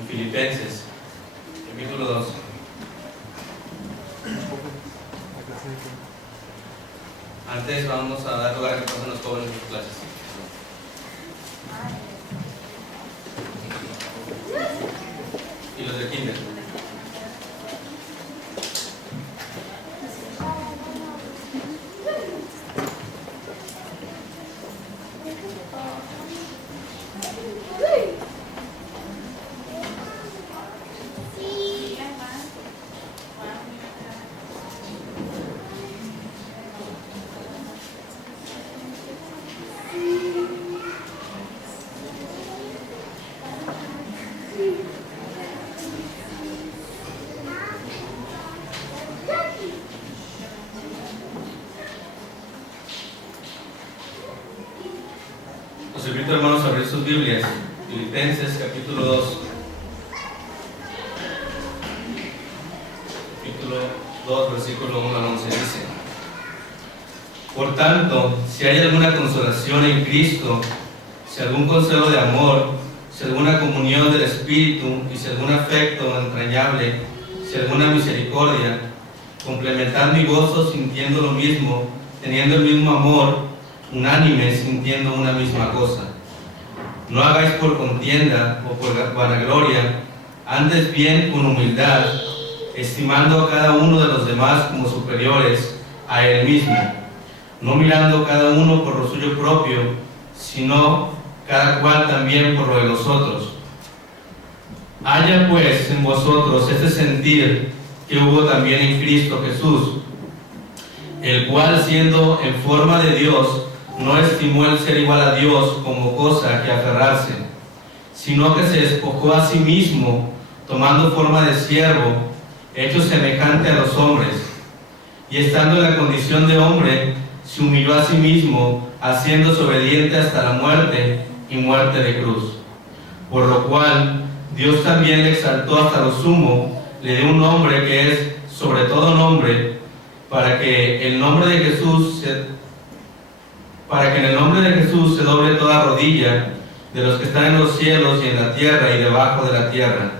en Filipenses, capítulo 2. Antes vamos a dar lugar a que pasen los jóvenes en sus clases. Y los de kinder. Los invito, hermanos, a abrir sus Biblias. Filipenses capítulo 2. Capítulo 2, versículo 1 al 11 dice: Por tanto, si hay alguna consolación en Cristo, si algún consuelo de amor, si alguna comunión del Espíritu, y si algún afecto entrañable, si alguna misericordia, complementad mi gozo sintiendo lo mismo, teniendo el mismo amor, unánimes, sintiendo una misma cosa. No hagáis por contienda o por vanagloria, antes bien con humildad, estimando a cada uno de los demás como superiores a él mismo, no mirando cada uno por lo suyo propio, sino cada cual también por lo de los otros. Haya pues en vosotros este sentir que hubo también en Cristo Jesús, el cual, siendo en forma de Dios, no estimó el ser igual a Dios como cosa que aferrarse, sino que se despojó a sí mismo, tomando forma de siervo, hecho semejante a los hombres, y estando en la condición de hombre, se humilló a sí mismo, haciéndose obediente hasta la muerte y muerte de cruz. Por lo cual, Dios también le exaltó hasta lo sumo, le dio un nombre que es sobre todo nombre, para que en el nombre de Jesús se doble toda rodilla de los que están en los cielos y en la tierra y debajo de la tierra,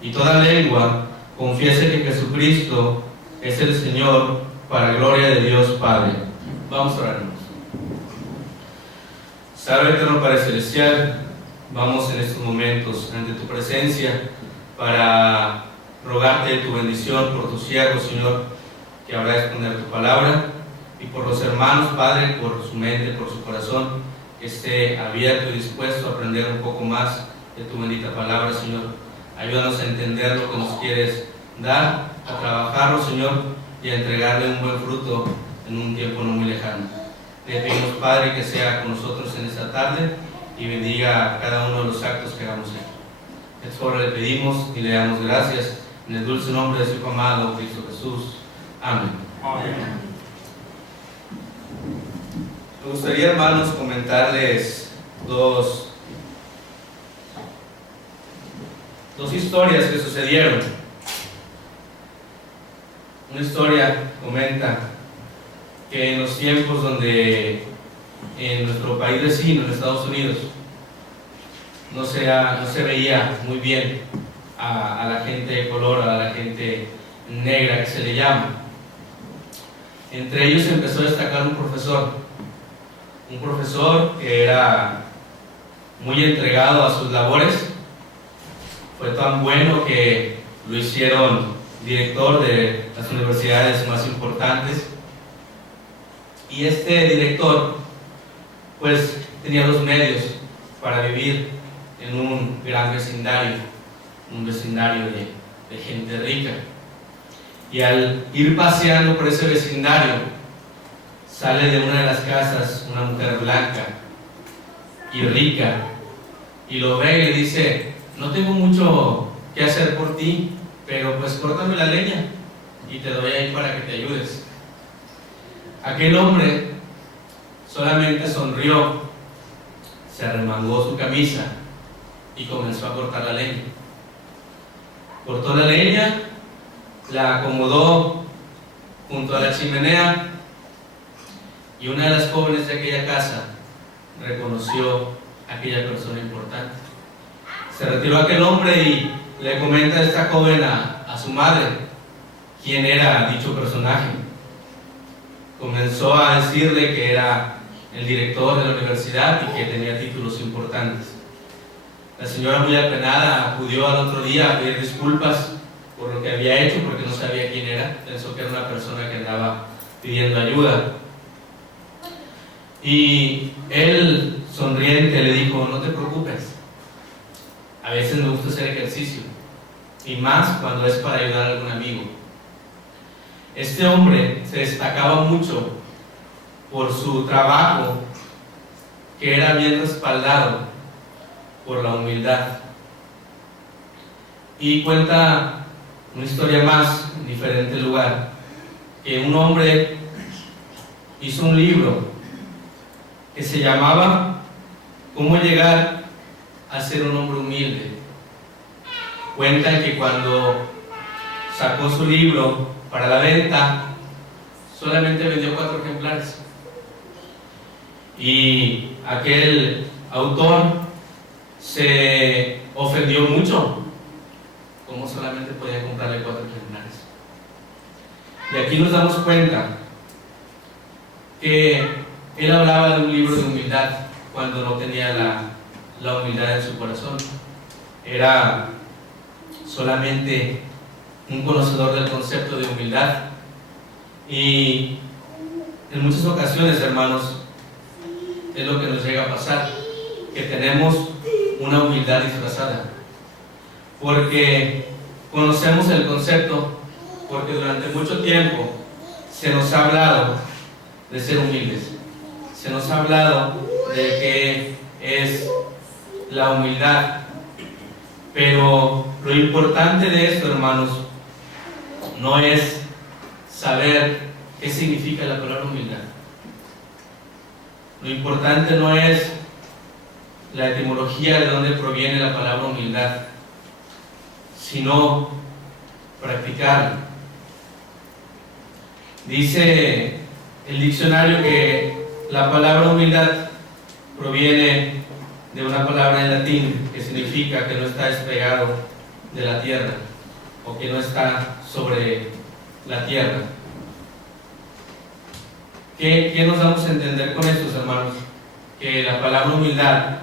y toda lengua confiese que Jesucristo es el Señor, para gloria de Dios Padre. Vamos a orar, hermanos. Salve eterno Padre Celestial, vamos en estos momentos ante tu presencia para rogarte tu bendición por tu siervo, Señor, que habrá de exponer tu palabra, y por los hermanos, Padre, por su mente, por su corazón, que esté abierto y dispuesto a aprender un poco más de tu bendita palabra, Señor. Ayúdanos a entender lo que nos quieres dar, a trabajarlo, Señor, y a entregarle un buen fruto en un tiempo no muy lejano. Le pedimos, Padre, que sea con nosotros en esta tarde y bendiga cada uno de los actos que hagamos aquí. Esto ahora le pedimos y le damos gracias en el dulce nombre de su Hijo amado, Cristo Jesús. Amén. Amén. Me gustaría, hermanos, comentarles dos historias que sucedieron. Una historia comenta que en los tiempos donde en nuestro país vecino, en Estados Unidos, no se veía muy bien a la gente de color, a la gente negra que se le llama. Entre ellos empezó a destacar un profesor que era muy entregado a sus labores. Fue tan bueno que lo hicieron director de las universidades más importantes, y este director pues tenía los medios para vivir en un gran vecindario, un vecindario de gente rica. Y al ir paseando por ese vecindario, sale de una de las casas una mujer blanca y rica, y lo ve y le dice: no tengo mucho que hacer por ti, pero pues córtame la leña y te doy ahí para que te ayudes. Aquel hombre solamente sonrió, se arremangó su camisa y comenzó a cortar la leña. Cortó la leña, la acomodó junto a la chimenea, y una de las jóvenes de aquella casa reconoció a aquella persona importante. Se retiró aquel hombre y le comenta esta joven a su madre quién era dicho personaje. Comenzó a decirle que era el director de la universidad y que tenía títulos importantes. La señora, muy apenada, acudió al otro día a pedir disculpas por lo que había hecho, porque no sabía quién era. Pensó que era una persona que andaba pidiendo ayuda. Y él, sonriente, le dijo: no te preocupes, a veces me gusta hacer ejercicio, y más cuando es para ayudar a algún amigo. Este hombre se destacaba mucho por su trabajo, que era bien respaldado por la humildad. Y cuenta una historia más en diferente lugar, que un hombre hizo un libro que se llamaba ¿Cómo llegar a ser un hombre humilde? Cuentan que cuando sacó su libro para la venta, solamente vendió 4 ejemplares. Y aquel autor se ofendió mucho. ¿Cómo solamente podía comprarle 4 ejemplares? Y aquí nos damos cuenta que él hablaba de un libro de humildad cuando no tenía la humildad en su corazón. Era solamente un conocedor del concepto de humildad. Y en muchas ocasiones, hermanos, es lo que nos llega a pasar, que tenemos una humildad disfrazada, porque conocemos el concepto, porque durante mucho tiempo se nos ha hablado de ser humildes, se nos ha hablado de qué es la humildad. Pero lo importante de esto, hermanos, no es saber qué significa la palabra humildad. Lo importante no es la etimología de dónde proviene la palabra humildad, sino practicarla. Dice el diccionario que la palabra humildad proviene de una palabra en latín que significa que no está despegado de la tierra, o que no está sobre la tierra. ¿Qué nos vamos a entender con estos, hermanos? Que la palabra humildad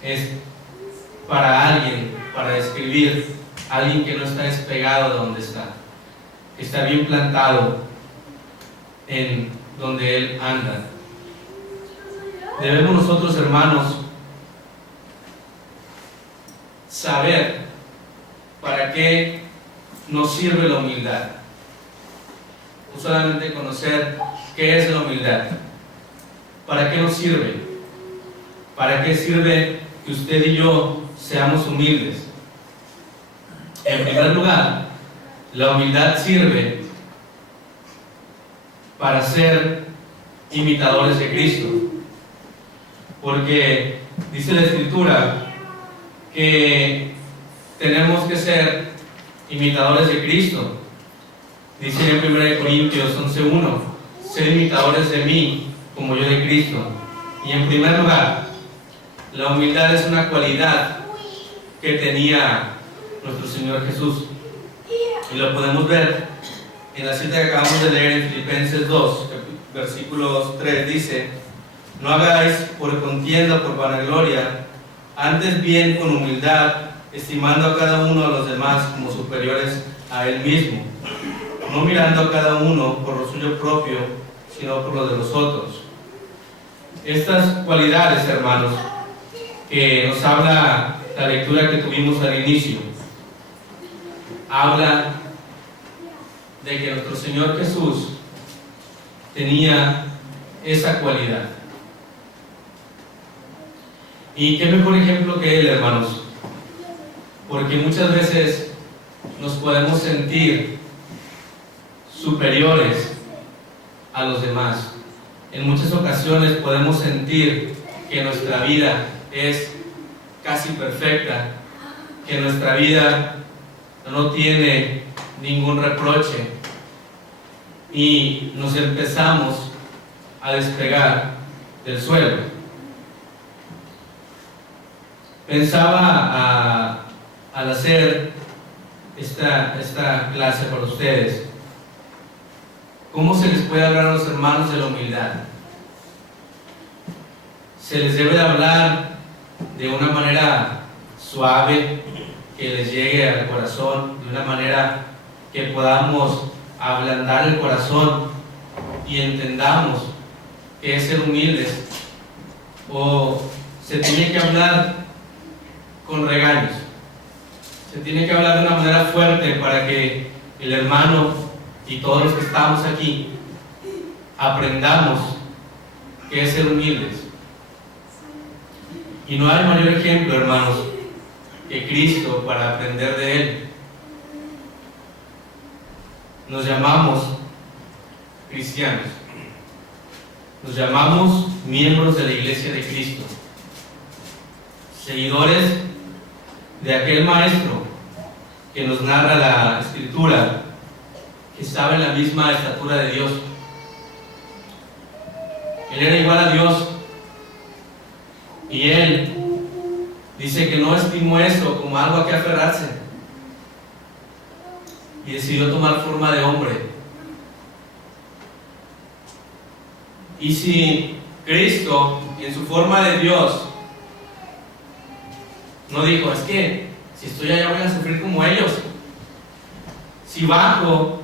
es para alguien, para describir a alguien que no está despegado de donde está, que está bien plantado en donde él anda. Debemos nosotros, hermanos, saber para qué nos sirve la humildad. No solamente conocer qué es la humildad. ¿Para qué nos sirve? ¿Para qué sirve que usted y yo seamos humildes? En primer lugar, la humildad sirve para ser imitadores de Cristo, porque dice la Escritura que tenemos que ser imitadores de Cristo. Dice en 1 Corintios 11:1: ser imitadores de mí como yo de Cristo. Y en primer lugar, la humildad es una cualidad que tenía nuestro Señor Jesús, y lo podemos ver en la cita que acabamos de leer en Filipenses 2, versículos 3. Dice: no hagáis por contienda o por vanagloria, antes bien con humildad, estimando a cada uno a los demás como superiores a él mismo, no mirando a cada uno por lo suyo propio, sino por lo de los otros. Estas cualidades, hermanos, que nos habla la lectura que tuvimos al inicio, habla de que nuestro Señor Jesús tenía esa cualidad. Y qué mejor ejemplo que Él, hermanos, porque muchas veces nos podemos sentir superiores a los demás. En muchas ocasiones podemos sentir que nuestra vida es casi perfecta, que nuestra vida no tiene ningún reproche, y nos empezamos a despegar del suelo. Pensaba a las hacer esta clase para ustedes, ¿cómo se les puede hablar a los hermanos de la humildad? Se les debe de hablar de una manera suave, que les llegue al corazón, de una manera que podamos ablandar el corazón y entendamos que es ser humildes, o se tiene que hablar con regaños, se tiene que hablar de una manera fuerte para que el hermano y todos los que estamos aquí aprendamos que es ser humildes. Y no hay mayor ejemplo, hermanos, que Cristo para aprender de Él. Nos llamamos cristianos, nos llamamos miembros de la Iglesia de Cristo, seguidores de aquel Maestro que nos narra la Escritura, que estaba en la misma estatura de Dios. Él era igual a Dios, y Él dice que no estimó eso como algo a que aferrarse, y decidió tomar forma de hombre. Y si Cristo, en su forma de Dios, no dijo, es que si estoy allá voy a sufrir como ellos, si bajo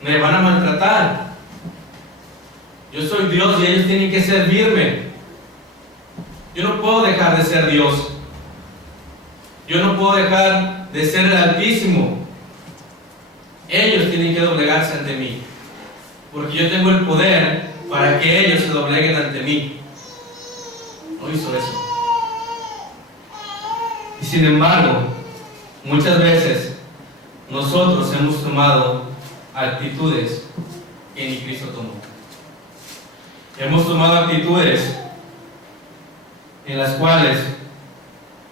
me van a maltratar, yo soy Dios y ellos tienen que servirme, yo no puedo dejar de ser Dios, yo no puedo dejar de ser el Altísimo, ellos tienen que doblegarse ante mí, porque yo tengo el poder para que ellos se dobleguen ante mí. No hizo eso. Y sin embargo, muchas veces nosotros hemos tomado actitudes que ni Cristo tomó. Hemos tomado actitudes en las cuales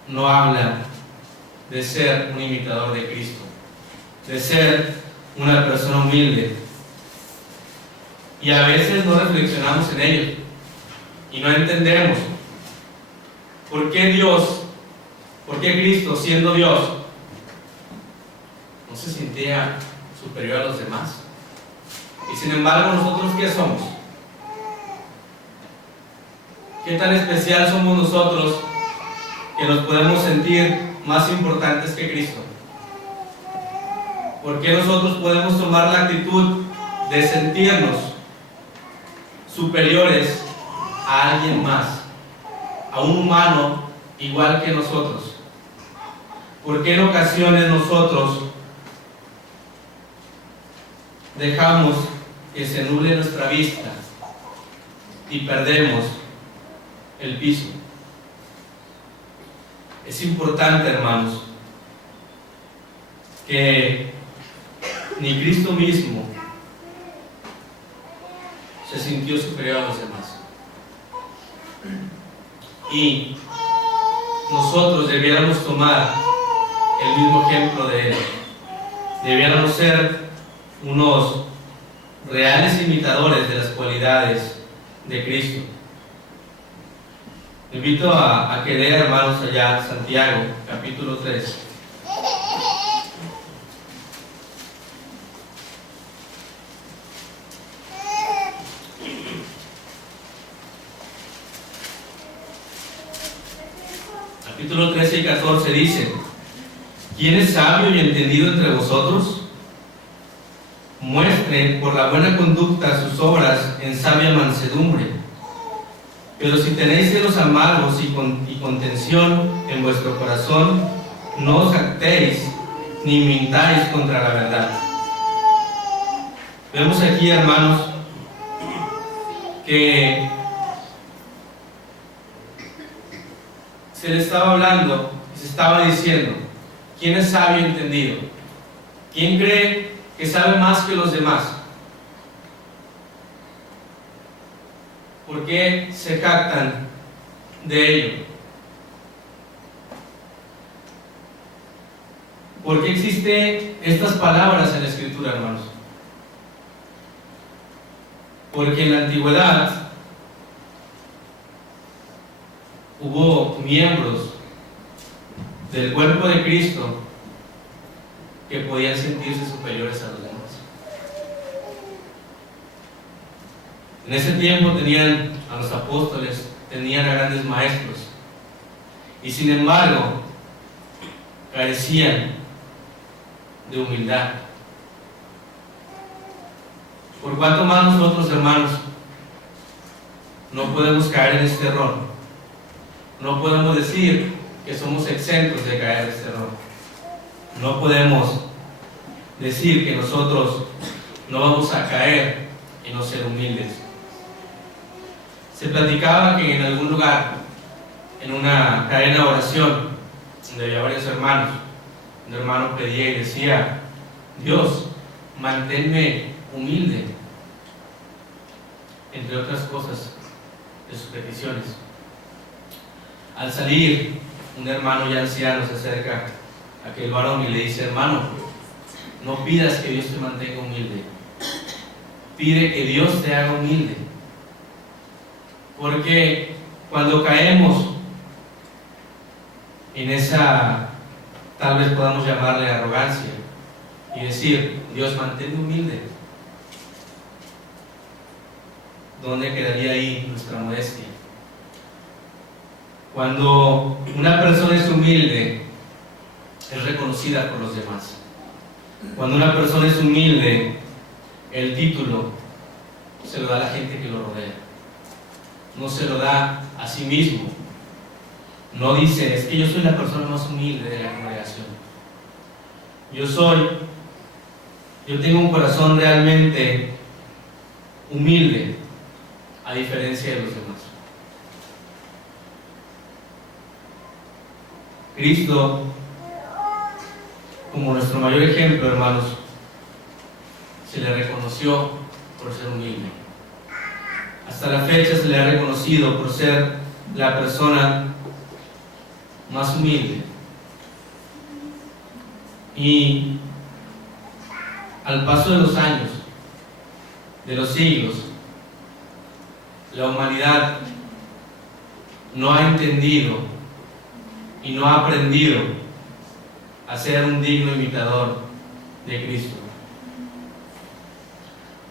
no hablan de ser un imitador de Cristo, de ser una persona humilde. Y a veces no reflexionamos en ello y no entendemos por qué Dios, por qué Cristo, siendo Dios, no se sentía superior a los demás. Y sin embargo, ¿nosotros qué somos? ¿Qué tan especial somos nosotros que nos podemos sentir más importantes que Cristo? ¿Por qué nosotros podemos tomar la actitud de sentirnos superiores a alguien más, a un humano igual que nosotros? ¿Por qué en ocasiones nosotros dejamos que se nuble nuestra vista y perdemos el piso? Es importante, hermanos, que ni Cristo mismo se sintió superior a los demás, y nosotros debiéramos tomar el mismo ejemplo de Él. Debiéramos ser unos reales imitadores de las cualidades de Cristo. Invito a que lea, hermanos, allá Santiago, capítulo 3. Capítulo 13 y 14 dice: ¿Quién es sabio y entendido entre vosotros? Muestren por la buena conducta sus obras en sabia mansedumbre. Pero si tenéis celos amargos y contención en vuestro corazón, no os jactéis ni mintáis contra la verdad. Vemos aquí, hermanos, que se le estaba hablando y se estaba diciendo: ¿quién es sabio y entendido? ¿Quién cree que sabe más que los demás? ¿Por qué se jactan de ello? ¿Por qué existen estas palabras en la Escritura, hermanos? Porque en la antigüedad hubo miembros del cuerpo de Cristo que podían sentirse superiores a los demás. En ese tiempo tenían a los apóstoles, tenían a grandes maestros, y sin embargo carecían de humildad. Por cuanto más nosotros, hermanos, no podemos caer en este error. No podemos decir que somos exentos de caer en este error. No podemos decir que nosotros no vamos a caer y no ser humildes. Se platicaba que en algún lugar, en una cadena de oración, donde había varios hermanos, un hermano pedía y decía: Dios, manténme humilde, entre otras cosas de sus peticiones. Al salir, un hermano ya anciano se acerca a aquel varón y le dice: hermano, no pidas que Dios te mantenga humilde, pide que Dios te haga humilde. Porque cuando caemos en esa, tal vez podamos llamarle arrogancia, y decir: Dios, manténme humilde, ¿dónde quedaría ahí nuestra modestia? Cuando una persona es humilde, es reconocida por los demás. Cuando una persona es humilde, el título se lo da a la gente que lo rodea, no se lo da a sí mismo. No dice: es que yo soy la persona más humilde de la congregación. Yo tengo un corazón realmente humilde, a diferencia de los demás. Cristo, como nuestro mayor ejemplo, hermanos, se le reconoció por ser humilde. Hasta la fecha se le ha reconocido por ser la persona más humilde. Y al paso de los años, de los siglos, la humanidad no ha entendido y no ha aprendido a ser un digno imitador de Cristo.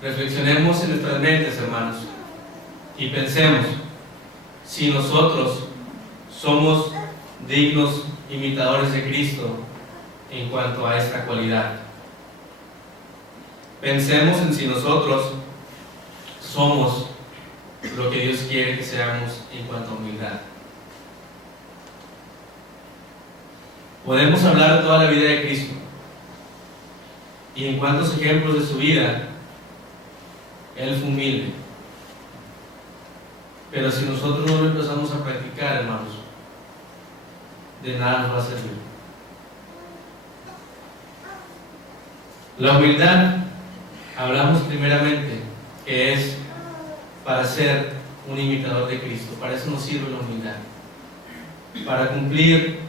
Reflexionemos en nuestras mentes, hermanos, y pensemos si nosotros somos dignos imitadores de Cristo en cuanto a esta cualidad. Pensemos en si nosotros somos lo que Dios quiere que seamos en cuanto a humildad. Podemos hablar toda la vida de Cristo y en cuántos ejemplos de su vida Él fue humilde. Pero si nosotros no lo empezamos a practicar, hermanos, de nada nos va a servir. La humildad, hablamos primeramente que es para ser un imitador de Cristo. Para eso nos sirve la humildad, para cumplir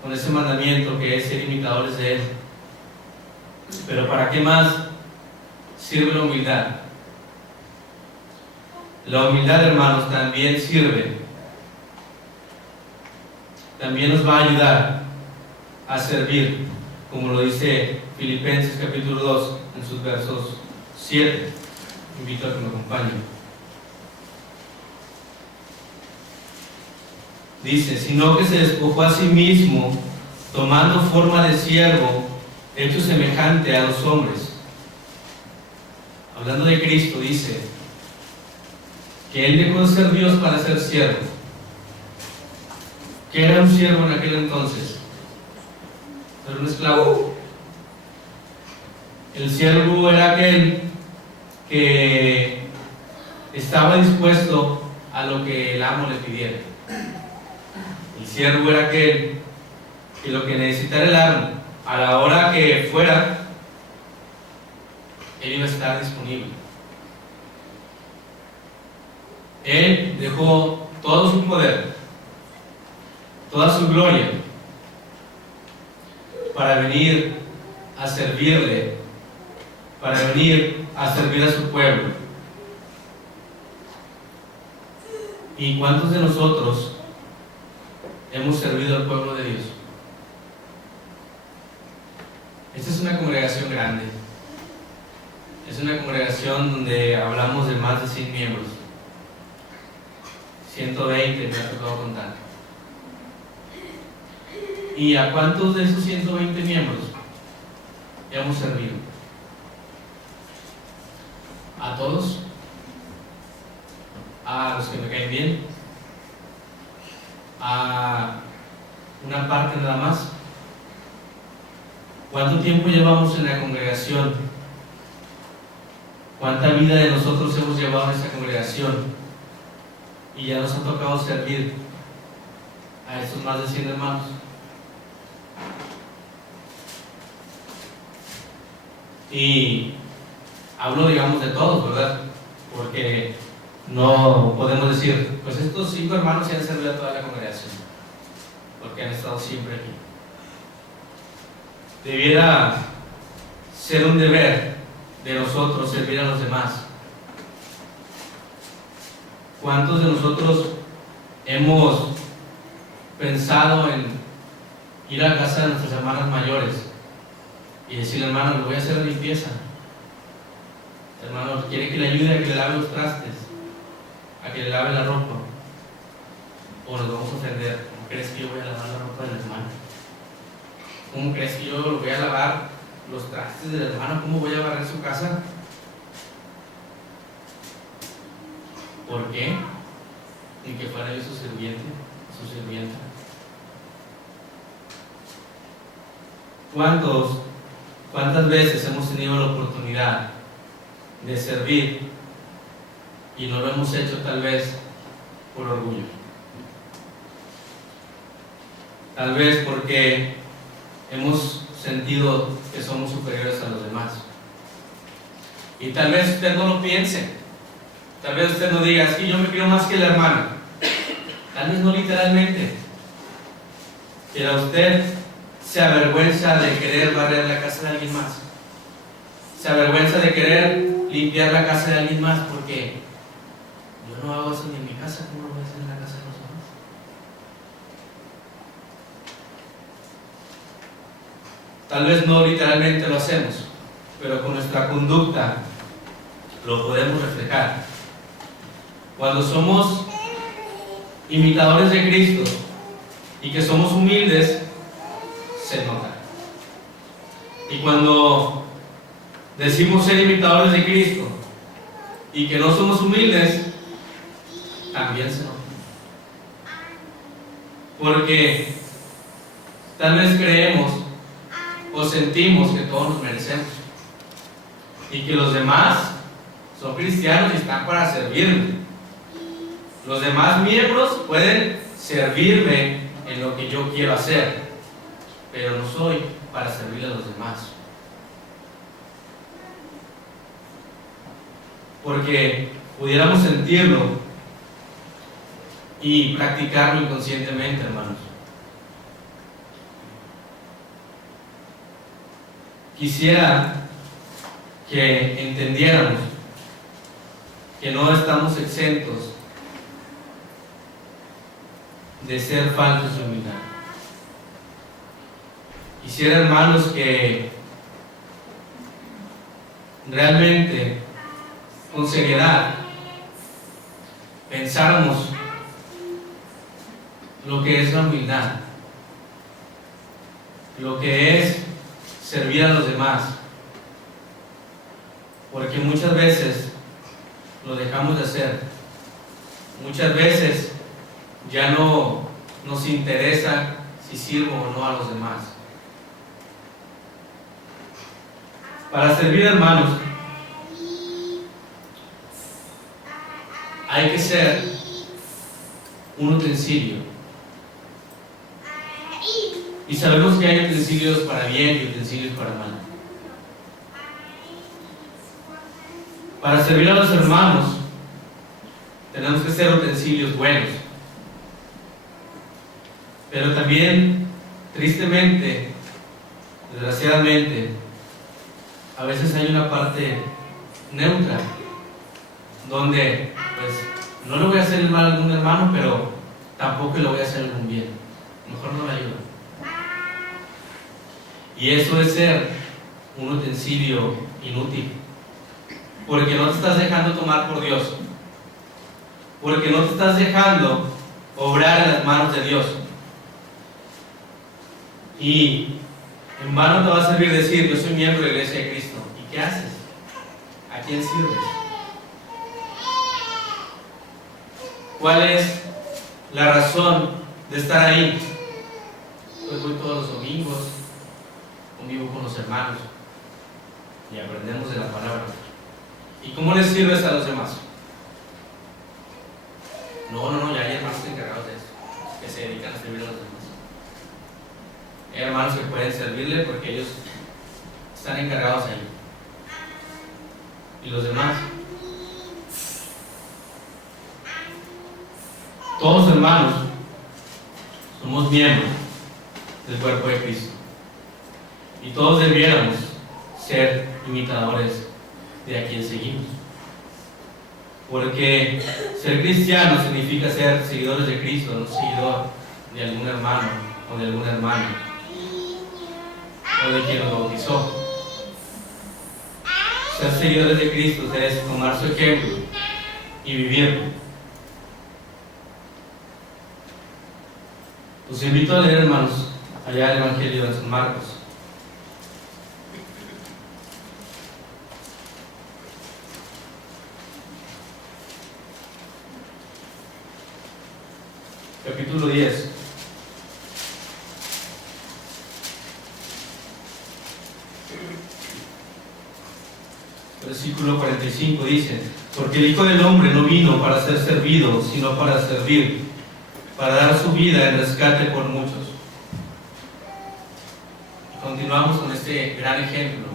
con ese mandamiento que es ser imitadores de Él. Pero ¿para qué más sirve la humildad? La humildad, hermanos, también sirve, también nos va a ayudar a servir, como lo dice Filipenses capítulo 2 en sus versos 7. Invito a que me acompañen. Dice: sino que se despojó a sí mismo, tomando forma de siervo, hecho semejante a los hombres. Hablando de Cristo, dice que Él dejó de ser Dios para ser siervo. ¿Qué era un siervo en aquel entonces? Era un esclavo. El siervo era aquel que estaba dispuesto a lo que el amo le pidiera. El siervo era aquel que lo que necesitara el amo, a la hora que fuera, él iba a estar disponible. Él dejó todo su poder, toda su gloria, para venir a servirle, para venir a servir a su pueblo. ¿Y cuántos de nosotros hemos servido al pueblo de Dios? Esta es una congregación grande. Es una congregación donde hablamos de más de 100 miembros. 120 me ha tocado contar. ¿Y a cuántos de esos 120 miembros hemos servido? ¿A todos? ¿A los que me caen bien? ¿A una parte nada más? ¿Cuánto tiempo llevamos en la congregación? ¿Cuánta vida de nosotros hemos llevado en esta congregación? Y ya nos ha tocado servir a estos más de 100 hermanos. Y hablo, digamos, de todos, ¿verdad? Porque no podemos decir, pues estos 5 hermanos se han servido a toda la congregación, porque han estado siempre aquí. Debiera ser un deber de nosotros servir a los demás. ¿Cuántos de nosotros hemos pensado en ir a la casa de nuestras hermanas mayores y decirle, hermano, le voy a hacer la limpieza? Hermano, ¿quiere que le ayude a que le lave los trastes? ¿A que le lave la ropa? ¿O nos vamos a ofender? ¿Cómo crees que yo voy a lavar la ropa del hermano? ¿Cómo crees que yo voy a lavar los trastes del hermano? ¿Cómo voy a barrer su casa? ¿Por qué? Ni que fuera yo su sirviente, su sirvienta. ¿Cuántas veces hemos tenido la oportunidad de servir y no lo hemos hecho tal vez por orgullo? Tal vez porque hemos sentido que somos superiores a los demás. Y tal vez usted no lo piense. Tal vez usted no diga, es que yo me creo más que el hermano. Tal vez no literalmente. Pero usted se avergüenza de querer barrer la casa de alguien más. Se avergüenza de querer limpiar la casa de alguien más, porque yo no hago eso ni en mi casa, ¿cómo lo voy a hacer en la casa de los demás? Tal vez no literalmente lo hacemos, pero con nuestra conducta lo podemos reflejar. Cuando somos imitadores de Cristo y que somos humildes, se nota. Y cuando decimos ser imitadores de Cristo y que no somos humildes, también se nota. Porque tal vez creemos o sentimos que todos nos merecemos y que los demás son cristianos y están para servirme. Los demás miembros pueden servirme en lo que yo quiero hacer, pero no soy para servirle a los demás. Porque pudiéramos sentirlo y practicarlo inconscientemente, hermanos. Quisiera que entendiéramos que no estamos exentos de ser faltos de humildad. Quisiera, hermanos, que realmente, con seriedad, pensáramos lo que es la humildad, lo que es servir a los demás, porque muchas veces lo dejamos de hacer. Muchas veces ya no nos interesa si sirvo o no a los demás. Para servir, hermanos, hay que ser un utensilio. Y sabemos que hay utensilios para bien y utensilios para mal. Para servir a los hermanos, tenemos que ser utensilios buenos. Pero también, tristemente, desgraciadamente, a veces hay una parte neutra, donde pues no le voy a hacer el mal a algún hermano, pero tampoco le voy a hacer algún bien. Mejor no le ayudo. Y eso es ser un utensilio inútil, porque no te estás dejando tomar por Dios, porque no te estás dejando obrar en las manos de Dios. Y en vano te va a servir decir: yo soy miembro de la Iglesia de Cristo. ¿Y qué haces? ¿A quién sirves? ¿Cuál es la razón de estar ahí? Pues voy todos los domingos, convivo con los hermanos y aprendemos de la palabra. ¿Y cómo les sirves a los demás? No, ya hay hermanos encargados de eso, que se dedican a servir a los demás. Hay hermanos que pueden servirle porque ellos están encargados ahí. ¿Y los demás? Todos, hermanos, somos miembros del cuerpo de Cristo. Y todos debiéramos ser imitadores de a quien seguimos. Porque ser cristiano significa ser seguidores de Cristo, no seguidor de algún hermano o de alguna hermana, o de quien nos bautizó. Ser seguidores de Cristo es tomar su ejemplo y vivirlo. Los invito a leer, hermanos, allá el Evangelio de San Marcos. Capítulo 10. Versículo 45 dice: porque el Hijo del Hombre no vino para ser servido, sino para servir, para dar su vida en rescate por muchos. Y continuamos con este gran ejemplo.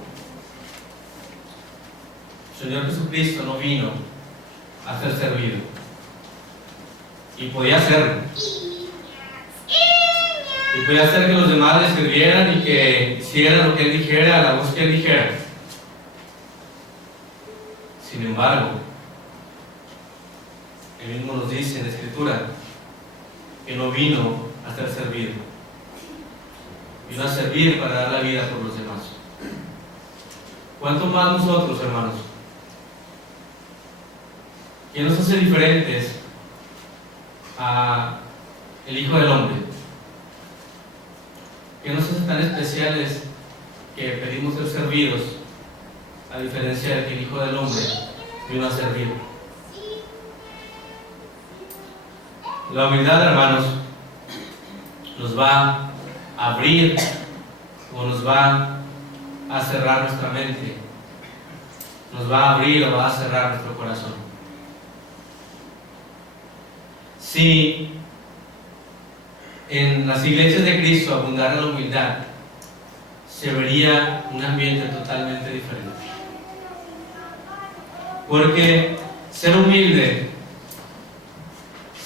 El Señor Jesucristo no vino a ser servido, y podía hacerlo, y podía hacer que los demás le sirvieran y que hicieran lo que Él dijera, la voz que Él dijera. Sin embargo, Él mismo nos dice en la Escritura que no vino a ser servido, vino a servir para dar la vida por los demás. ¿Cuánto más nosotros, hermanos? ¿Qué nos hace diferentes a el Hijo del Hombre? ¿Qué nos hace tan especiales que pedimos ser servidos, a diferencia de que el Hijo del Hombre vino a servir? La humildad, hermanos, nos va a abrir o nos va a cerrar nuestra mente, nos va a abrir o va a cerrar nuestro corazón. Si en las iglesias de Cristo abundara la humildad, se vería un ambiente totalmente diferente. Porque ser humilde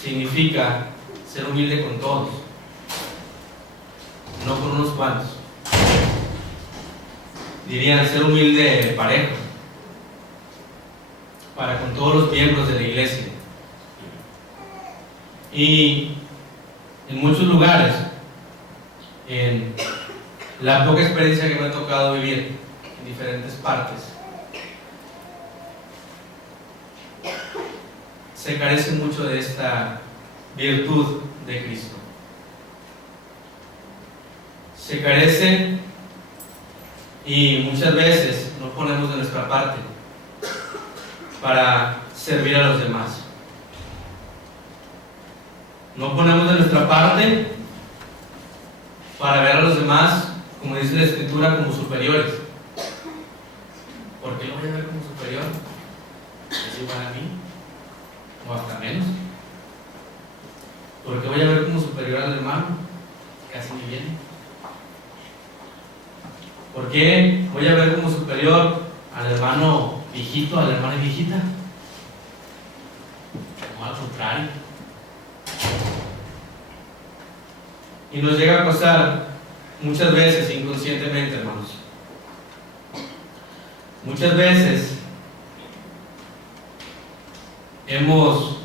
significa ser humilde con todos, no con unos cuantos. Dirían ser humilde parejo, para con todos los miembros de la iglesia. Y en muchos lugares, en la poca experiencia que me ha tocado vivir en diferentes partes, se carece mucho de esta virtud de Cristo. Se carece y muchas veces no ponemos de nuestra parte para servir a los demás. No ponemos de nuestra parte para ver a los demás, como dice la Escritura, como superiores. ¿Por qué lo voy a ver como superior? ¿Es igual a mí? ¿O hasta menos? ¿Por qué voy a ver como superior al hermano? Casi ni viene. ¿Por qué voy a ver como superior al hermano viejito, a la hermana viejita? No, al contrario. Y nos llega a pasar muchas veces inconscientemente, hermanos. Muchas veces hemos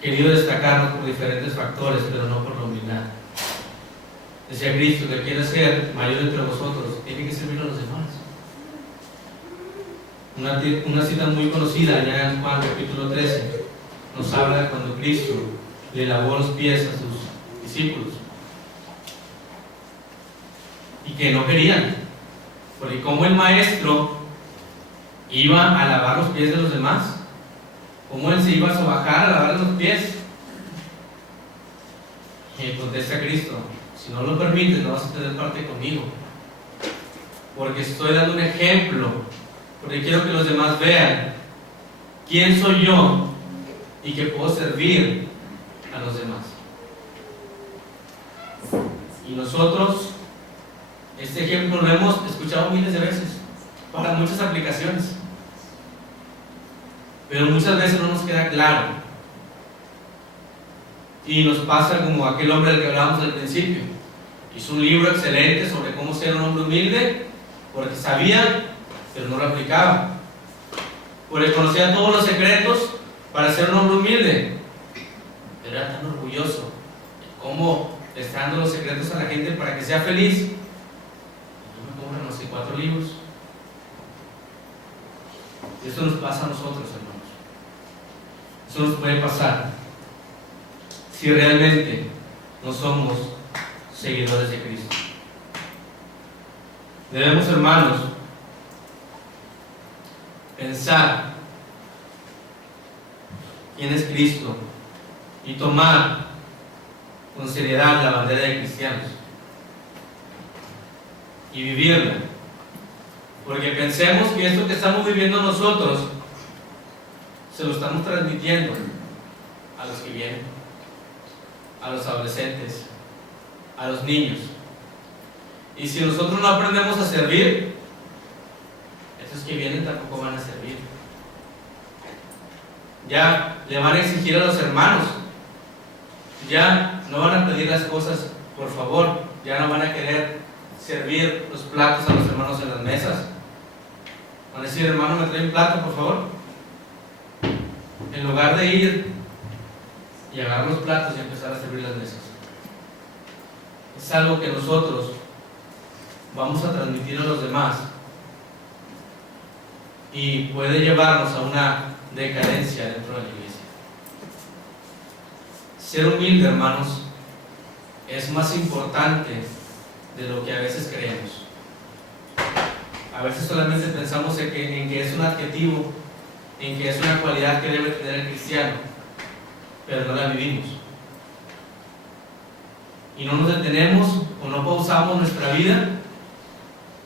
querido destacarnos por diferentes factores, pero no por la humildad. Decía Cristo: que quiera ser mayor entre vosotros, tiene que servir a los demás. Una cita muy conocida allá en Juan capítulo 13 nos habla de cuando Cristo le lavó los pies a sus discípulos y que no querían, porque como el maestro iba a lavar los pies de los demás, como él se iba a sobajar a lavar los pies. Y contesta Cristo: si no lo permites, no vas a tener parte conmigo, porque estoy dando un ejemplo, porque quiero que los demás vean quién soy yo y que puedo servir a los demás. Y nosotros este ejemplo lo hemos escuchado miles de veces para muchas aplicaciones, pero muchas veces no nos queda claro y nos pasa como aquel hombre del que hablábamos al principio. Hizo un libro excelente sobre cómo ser un hombre humilde porque sabía, pero no lo aplicaba, porque conocía todos los secretos para ser un hombre humilde, pero era tan orgulloso de cómo le está dando los secretos a la gente para que sea feliz. Y no me compran los 4 libros. Y esto nos pasa a nosotros, hermanos. Eso nos puede pasar si realmente no somos seguidores de Cristo. Debemos, hermanos, pensar quién es Cristo y tomar con seriedad la bandera de cristianos y vivirla, porque pensemos que esto que estamos viviendo nosotros se lo estamos transmitiendo a los que vienen, a los adolescentes, a los niños. Y si nosotros no aprendemos a servir, esos que vienen tampoco van a servir. Ya le van a exigir a los hermanos, ya no van a pedir las cosas por favor, ya no van a querer servir los platos a los hermanos en las mesas. Van a decir: hermano, me trae un plato por favor, en lugar de ir y agarrar los platos y empezar a servir las mesas. Es algo que nosotros vamos a transmitir a los demás y puede llevarnos a una decadencia dentro de la iglesia. Ser humilde, hermanos, es más importante de lo que a veces creemos. A veces solamente pensamos en que es un adjetivo, en que es una cualidad que debe tener el cristiano, pero no la vivimos. Y no nos detenemos o no pausamos nuestra vida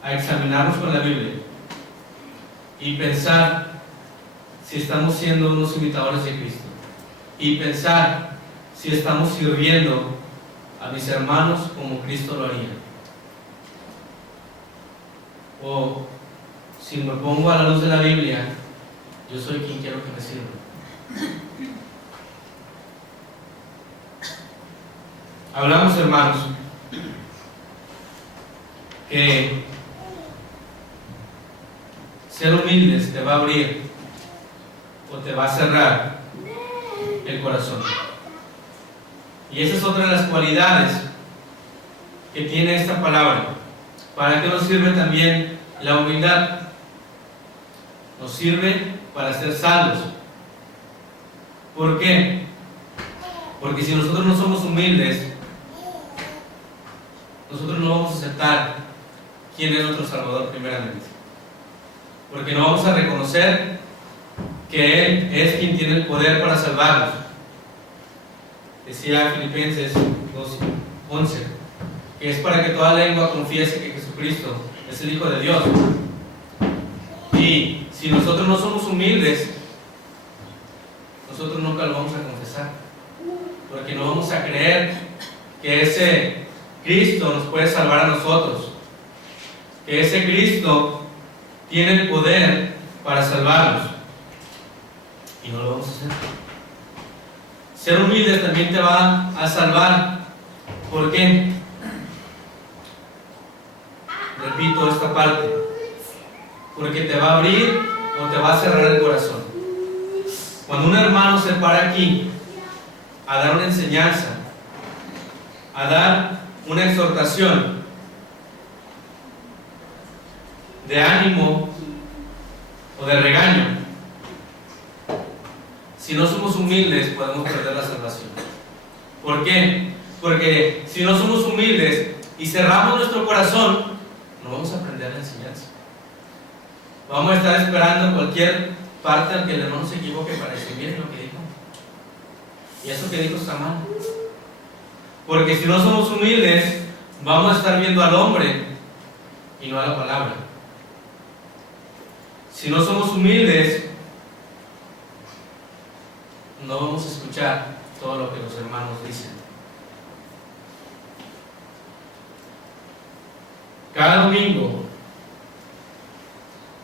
a examinarnos con la Biblia y pensar si estamos siendo unos imitadores de Cristo, y pensar si estamos sirviendo a mis hermanos como Cristo lo haría, o si me pongo a la luz de la Biblia, yo soy quien quiero que me sirva. Hablamos, hermanos, que ser humildes te va a abrir o te va a cerrar el corazón. Y esa es otra de las cualidades que tiene esta palabra. ¿Para qué nos sirve también la humildad? Nos sirve para ser salvos. ¿Por qué? Porque si nosotros no somos humildes, nosotros no vamos a aceptar quién es nuestro Salvador primeramente, porque no vamos a reconocer que Él es quien tiene el poder para salvarnos. Decía Filipenses 2:11 que es para que toda lengua confiese que Jesucristo es el Hijo de Dios. Y si nosotros no somos humildes, nosotros nunca lo vamos a confesar, porque no vamos a creer que ese Cristo nos puede salvar a nosotros, que ese Cristo tiene el poder para salvarnos, y no lo vamos a hacer. Ser humilde también te va a salvar. ¿Por qué? Repito esta parte: porque te va a abrir o te va a cerrar el corazón. Cuando un hermano se para aquí a dar una enseñanza, a dar una exhortación de ánimo o de regaño. Si no somos humildes, podemos perder la salvación. ¿Por qué? Porque si no somos humildes y cerramos nuestro corazón, no vamos a aprender la enseñanza. Vamos a estar esperando cualquier parte en que el hermano se equivoque para decir, miren lo que dijo. Y eso que dijo está mal. Porque si no somos humildes, vamos a estar viendo al hombre y no a la palabra. Si no somos humildes, no vamos a escuchar todo lo que los hermanos dicen. Cada domingo,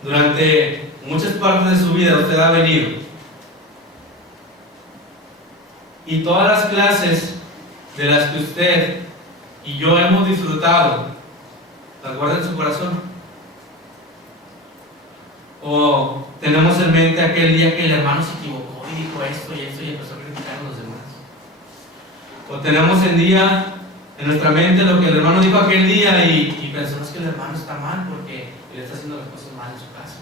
durante muchas partes de su vida, usted ha venido. Y todas las clases de las que usted y yo hemos disfrutado, ¿las guarda en su corazón? ¿O tenemos en mente aquel día que el hermano se equivocó y dijo esto y esto y empezó a criticar a los demás? ¿O tenemos en nuestra mente lo que el hermano dijo aquel día y pensamos que el hermano está mal porque él está haciendo las cosas mal en su casa?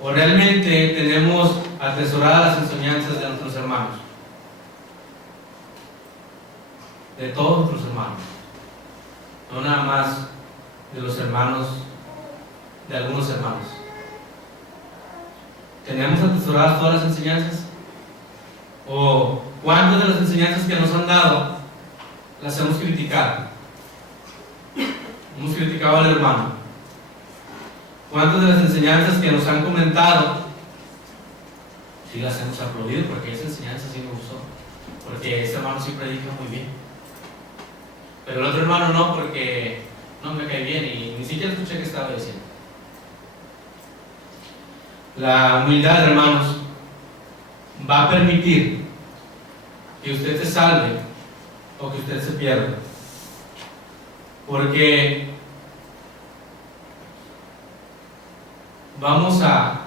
¿O realmente tenemos atesoradas las enseñanzas de nuestros hermanos? De todos nuestros hermanos, no nada más de los hermanos, de algunos hermanos. ¿Tenemos atesoradas todas las enseñanzas? ¿O cuántas de las enseñanzas que nos han dado las hemos criticado? Hemos criticado al hermano. ¿Cuántas de las enseñanzas que nos han comentado sí las hemos aplaudido? Porque esa enseñanza sí me gustó, porque ese hermano sí predica muy bien. Pero el otro hermano no, porque no me cae bien y ni siquiera escuché qué estaba diciendo. La humildad, hermanos, va a permitir que usted se salve o que usted se pierda. Porque vamos a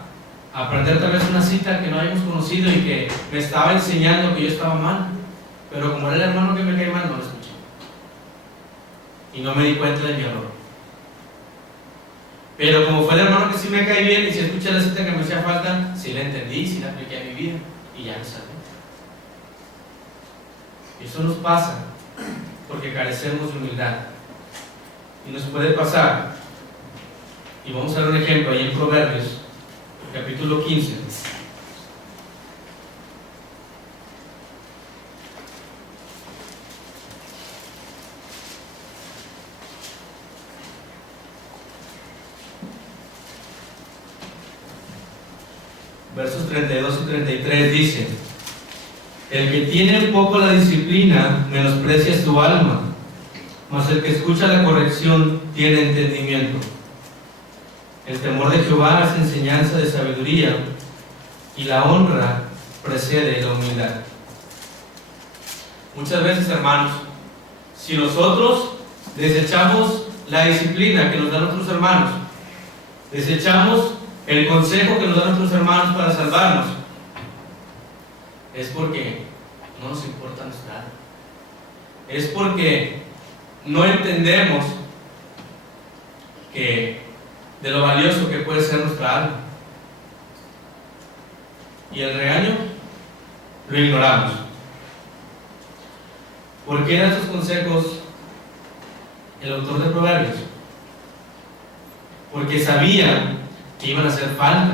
aprender tal vez una cita que no hayamos conocido y que me estaba enseñando que yo estaba mal, pero como era el hermano que me cae mal, no lo escuché y no me di cuenta de mi error. Pero como fue el hermano que sí me cae bien y si escuché la cita que me hacía falta, sí la entendí, sí la apliqué a mi vida y ya me salvé. Y eso nos pasa porque carecemos de humildad y nos puede pasar. Y vamos a ver un ejemplo ahí en Proverbios capítulo 15. Versos 32 y 33 dice: el que tiene un poco la disciplina menosprecia su alma, mas el que escucha la corrección tiene entendimiento. El temor de Jehová es enseñanza de sabiduría, y la honra precede la humildad. Muchas veces, hermanos, si nosotros desechamos la disciplina que nos dan nuestros hermanos, desechamos el consejo que nos dan nuestros hermanos para salvarnos, es porque no nos importa nuestra alma. Es porque no entendemos de lo valioso que puede ser nuestra alma. Y el regaño lo ignoramos. ¿Por qué da estos consejos el autor de Proverbios? Porque sabía que iban a hacer falta,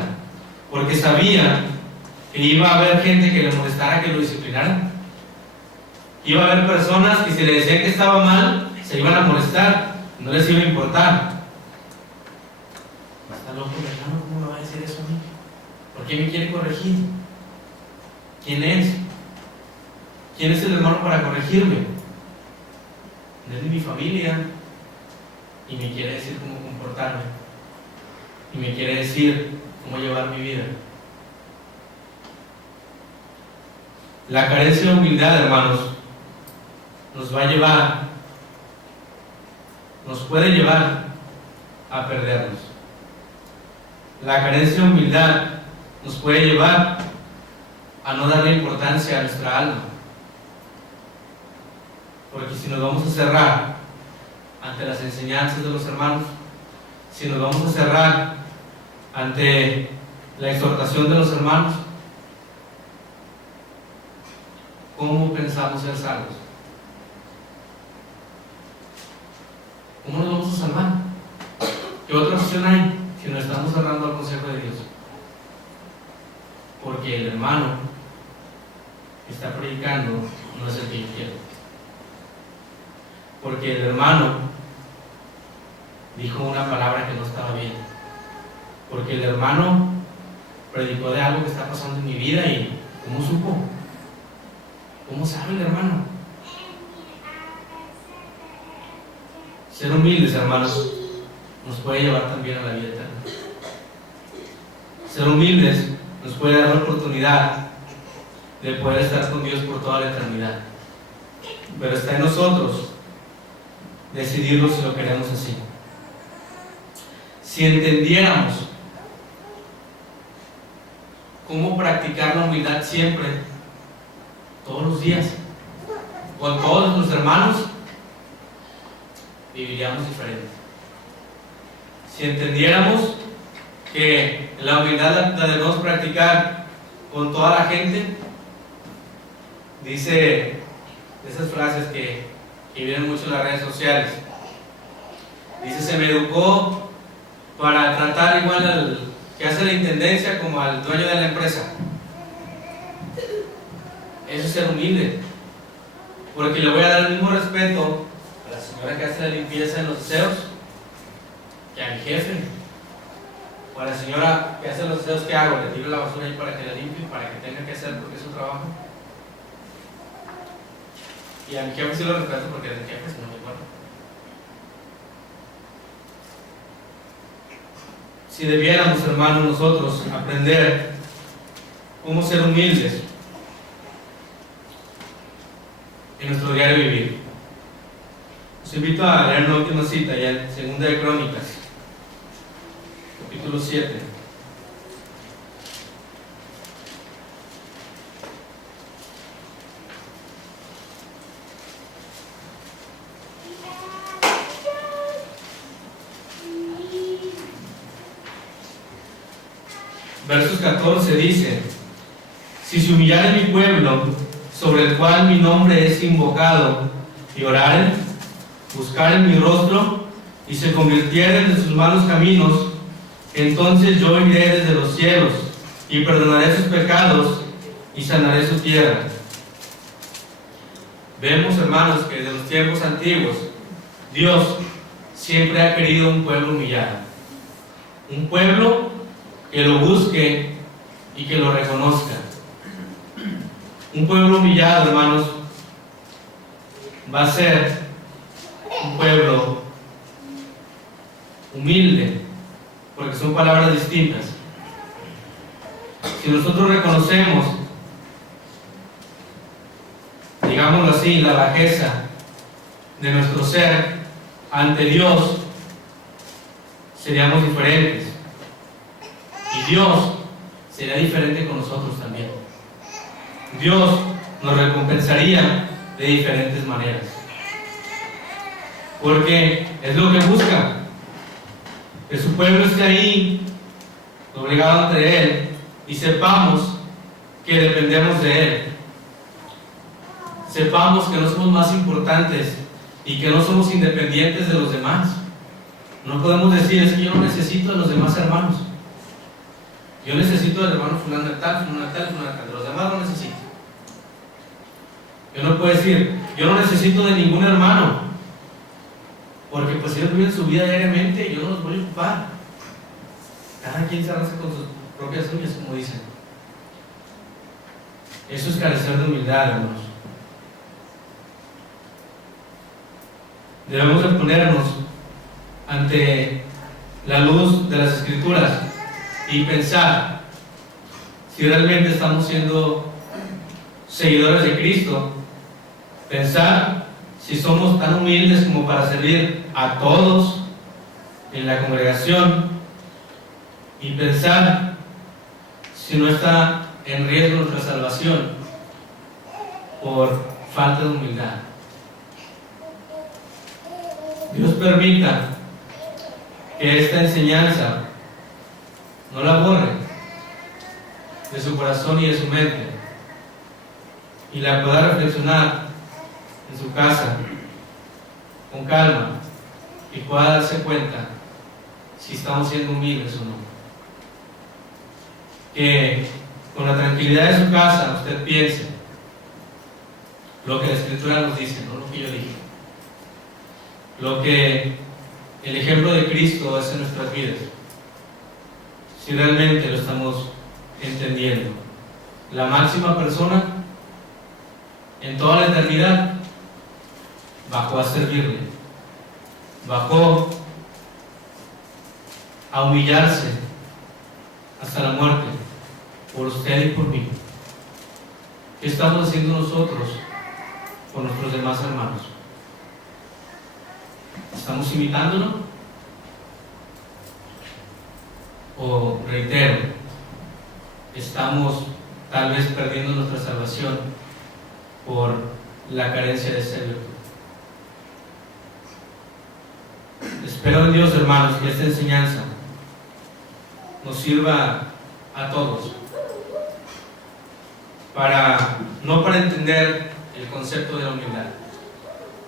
porque sabía que iba a haber gente que le molestara que lo disciplinaran. Iba a haber personas que si le decían que estaba mal, se iban a molestar, no les iba a importar. Está loco mi hermano, ¿cómo me va a decir eso a mí? ¿Por qué me quiere corregir? ¿Quién es? ¿Quién es el hermano para corregirme? No es de mi familia y me quiere decir cómo comportarme y me quiere decir cómo llevar mi vida. La carencia de humildad, hermanos, nos va a llevar, nos puede llevar a perdernos. La carencia de humildad nos puede llevar a no darle importancia a nuestra alma. Porque si nos vamos a cerrar ante las enseñanzas de los hermanos, si nos vamos a cerrar ante la exhortación de los hermanos? ¿Cómo pensamos ser salvos? ¿Cómo nos vamos a salvar? ¿Qué otra opción hay si no estamos cerrando al consejo de Dios? Porque el hermano que está predicando no es el que yo quiero. Porque el hermano dijo una palabra que no estaba bien. Porque el hermano predicó de algo que está pasando en mi vida y ¿cómo supo? ¿Cómo sabe el hermano? Ser humildes, hermanos, nos puede llevar también a la vida eterna. Ser humildes nos puede dar la oportunidad de poder estar con Dios por toda la eternidad. Pero está en nosotros decidirlo si lo queremos así. Si entendiéramos cómo practicar la humildad siempre, todos los días, con todos nuestros hermanos, viviríamos diferente. Si entendiéramos que la humildad la debemos practicar con toda la gente, dice esas frases que vienen mucho en las redes sociales. Dice: se me educó para tratar igual al que hace la intendencia como al dueño de la empresa. Eso es ser humilde, porque le voy a dar el mismo respeto a la señora que hace la limpieza en los aseos que a mi jefe, o a la señora que hace los aseos. ¿Qué hago? Le tiro la basura ahí para que la limpie, para que tenga que hacer, porque es su trabajo. Y a mi jefe sí lo respeto porque es mi jefe, si no me acuerdo. Si debiéramos, hermanos, nosotros aprender cómo ser humildes en nuestro diario vivir, os invito a leer una última cita ya en 2 de Crónicas, capítulo 7. Versos 14 dice: si se humillare mi pueblo, sobre el cual mi nombre es invocado, y oraren, buscaren mi rostro, y se convirtieren de sus malos caminos, entonces yo iré desde los cielos, y perdonaré sus pecados, y sanaré su tierra. Vemos, hermanos, que desde los tiempos antiguos, Dios siempre ha querido un pueblo humillado, un pueblo que lo busque y que lo reconozca. Un pueblo humillado, hermanos, va a ser un pueblo humilde, porque son palabras distintas. Si nosotros reconocemos, digámoslo así, la bajeza de nuestro ser ante Dios, seríamos diferentes. Y Dios sería diferente con nosotros también. Dios nos recompensaría de diferentes maneras, porque es lo que busca, que su pueblo esté ahí, obligado ante Él, y sepamos que dependemos de Él. Sepamos que no somos más importantes y que no somos independientes de los demás. No podemos decir: es que yo no necesito de los demás hermanos. Yo necesito del hermano fulano de tal, fulano de tal, fulano de tal. De los demás no necesito. Yo no puedo decir: yo no necesito de ningún hermano, porque pues ellos viven su vida diariamente y yo no los voy a ocupar. Cada quien se arrastra con sus propias uñas, como dicen. Eso es carecer de humildad, hermanos. Debemos de ponernos ante la luz de las Escrituras y pensar si realmente estamos siendo seguidores de Cristo. Pensar si somos tan humildes como para servir a todos en la congregación, y pensar si no está en riesgo nuestra salvación por falta de humildad. Dios permita que esta enseñanza no la borre de su corazón y de su mente, y la pueda reflexionar en su casa con calma y pueda darse cuenta si estamos siendo humildes o no. Que con la tranquilidad de su casa usted piense lo que la Escritura nos dice, no lo que yo dije, lo que el ejemplo de Cristo hace en nuestras vidas, si realmente lo estamos entendiendo. La máxima persona en toda la eternidad bajó a servirle, bajó a humillarse hasta la muerte por usted y por mí. ¿Qué estamos haciendo nosotros con nuestros demás hermanos? ¿Estamos imitándolo? O, reitero, estamos tal vez perdiendo nuestra salvación por la carencia de esa virtud? Espero en Dios, hermanos, que esta enseñanza nos sirva a todos no para entender el concepto de la humildad,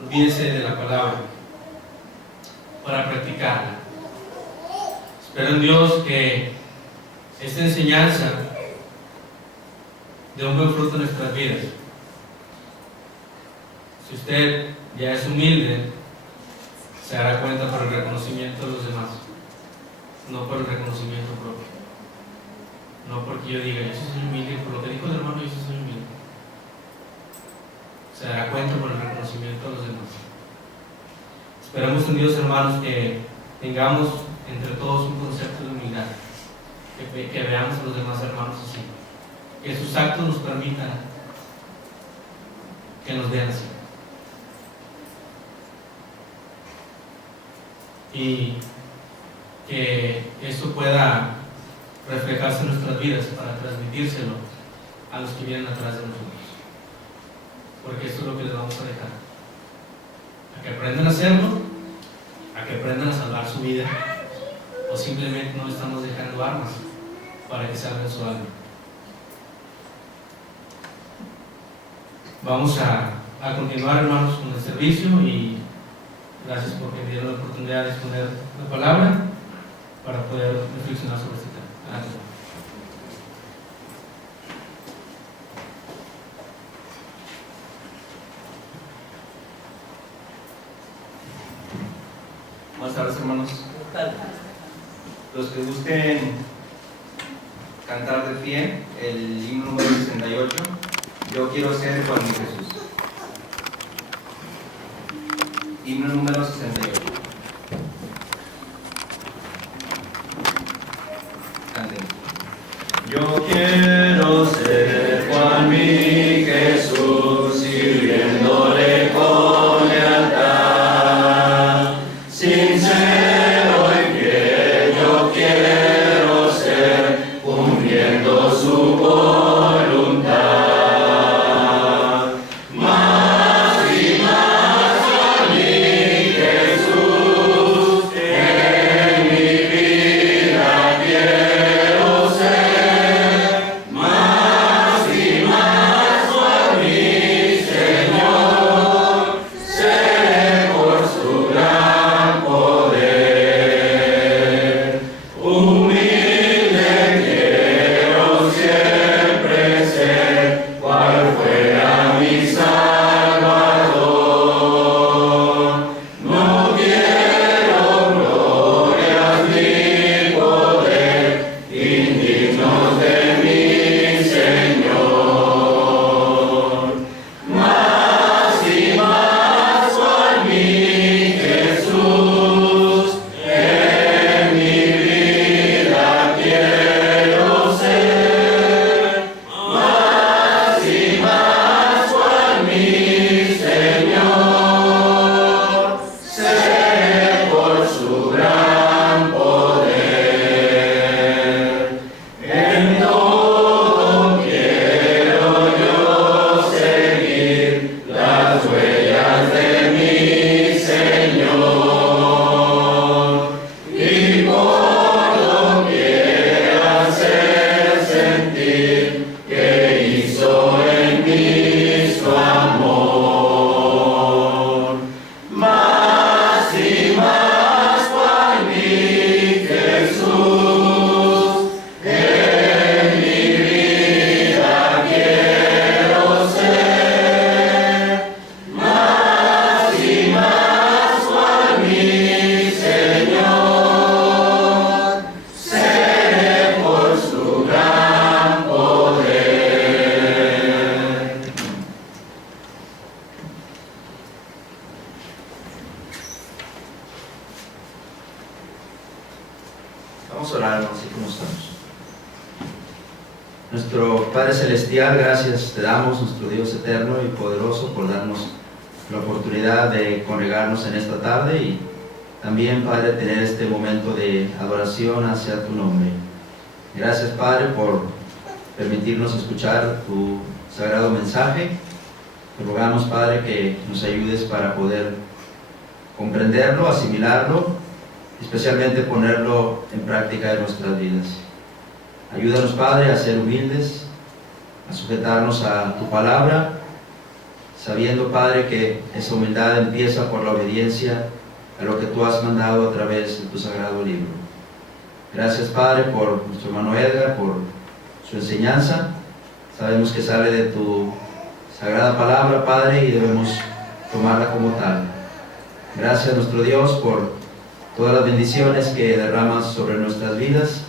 olvídese de la palabra, para practicarla. Espero en Dios que esta enseñanza dé un buen fruto en nuestras vidas. Si usted ya es humilde, se dará cuenta por el reconocimiento de los demás, no por el reconocimiento propio. No porque yo diga, yo soy humilde, por lo que dijo el hermano, yo soy humilde. Se dará cuenta por el reconocimiento de los demás. Esperemos en Dios, hermanos, que tengamos entre todos un concepto de humildad, que veamos a los demás hermanos así, que sus actos nos permitan que nos vean así. Y que esto pueda reflejarse en nuestras vidas para transmitírselo a los que vienen atrás de nosotros, porque esto es lo que les vamos a dejar, a que aprendan a hacerlo, a que aprendan a salvar su vida, o simplemente no estamos dejando armas para que salven su alma. Vamos a continuar, hermanos, con el servicio, y gracias porque me dieron la oportunidad de exponer la palabra para poder reflexionar sobre este tema. Gracias. Buenas tardes, hermanos. Los que gusten cantar de pie el himno número 68, Yo quiero ser Juan mi Jesús. Himno número 68. Canten. Yo quiero ser Juan mi Jesús, sirviéndole con lealtad, sincero y fiel. Yo quiero ser, cumpliendo su voluntad. Más y más a mí, Jesús, en mi vida quiero ser. Más y más a mí, Señor, seré por su gran poder. Vamos a orar, así como estamos. Nuestro Padre Celestial, gracias te damos, nuestro Dios eterno y poderoso, por darnos la oportunidad de congregarnos en esta tarde y también, Padre, tener este momento de adoración hacia tu nombre. Gracias, Padre, por permitirnos escuchar tu sagrado mensaje. Te rogamos, Padre, que nos ayudes para poder comprenderlo, asimilarlo, especialmente ponerlo en práctica en nuestras vidas. Ayúdanos, Padre, a ser humildes, a sujetarnos a tu palabra, sabiendo, Padre, que esa humildad empieza por la obediencia a lo que tú has mandado a través de tu sagrado libro. Gracias, Padre, por nuestro hermano Edgar, por su enseñanza. Sabemos que sale de tu sagrada palabra, Padre, y debemos tomarla como tal. Gracias, nuestro Dios, por todas las bendiciones que derramas sobre nuestras vidas.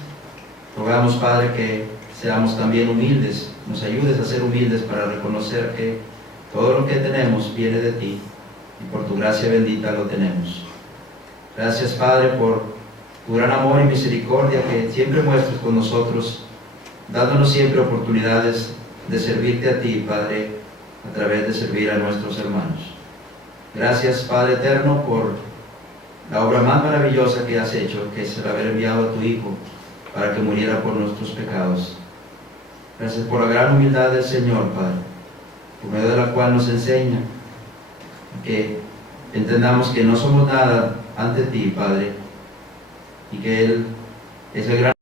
Rogamos, Padre, que seamos también humildes, nos ayudes a ser humildes para reconocer que todo lo que tenemos viene de ti y por tu gracia bendita lo tenemos. Gracias, Padre, por tu gran amor y misericordia que siempre muestras con nosotros, dándonos siempre oportunidades de servirte a ti, Padre, a través de servir a nuestros hermanos. Gracias, Padre eterno, por la obra más maravillosa que has hecho, que es el haber enviado a tu Hijo para que muriera por nuestros pecados. Gracias por la gran humildad del Señor, Padre, por medio de la cual nos enseña que entendamos que no somos nada ante ti, Padre, y que Él es el gran